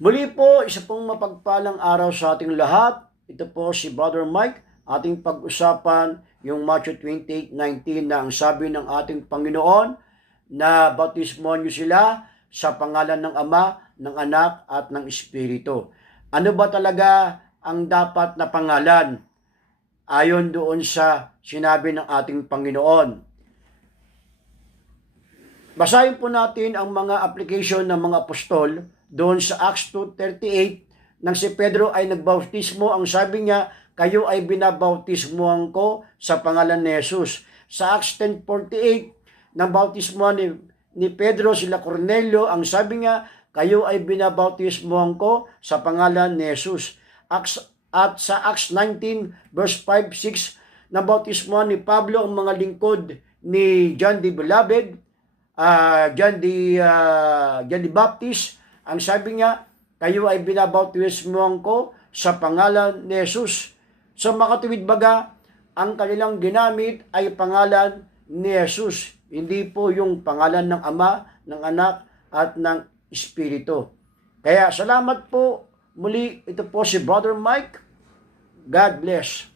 Muli po, isa pong mapagpalang araw sa ating lahat. Ito po si Brother Mike. Ating pag-usapan yung Matthew 28:19 na ang sabi ng ating Panginoon na bautismo niyo sila sa pangalan ng Ama, ng Anak at ng Espiritu. Ano ba talaga ang dapat na pangalan? Ayon doon sa sinabi ng ating Panginoon. Basahin po natin ang mga application ng mga apostol doon sa Acts 2:38 nang si Pedro ay nagbautismo, ang sabi niya, kayo ay binabautismohan ko sa pangalan ni Jesus. Sa Acts 10:48 nang bautismo ni Pedro sila Cornelio, ang sabi niya, kayo ay binabautismohan ko sa pangalan ni Jesus. At sa Acts 19 verse 5-6 nang bautismohan ni Pablo ang mga lingkod ni John the Beloved, John the Baptist, ang sabi niya, kayo ay binabautismohan ko sa pangalan ni Jesus. Sa makatuwid baga, ang kanilang ginamit ay pangalan ni Jesus. Hindi po yung pangalan ng Ama, ng Anak, at ng Espiritu. Kaya salamat po. Muli, ito po si Brother Mike. God bless.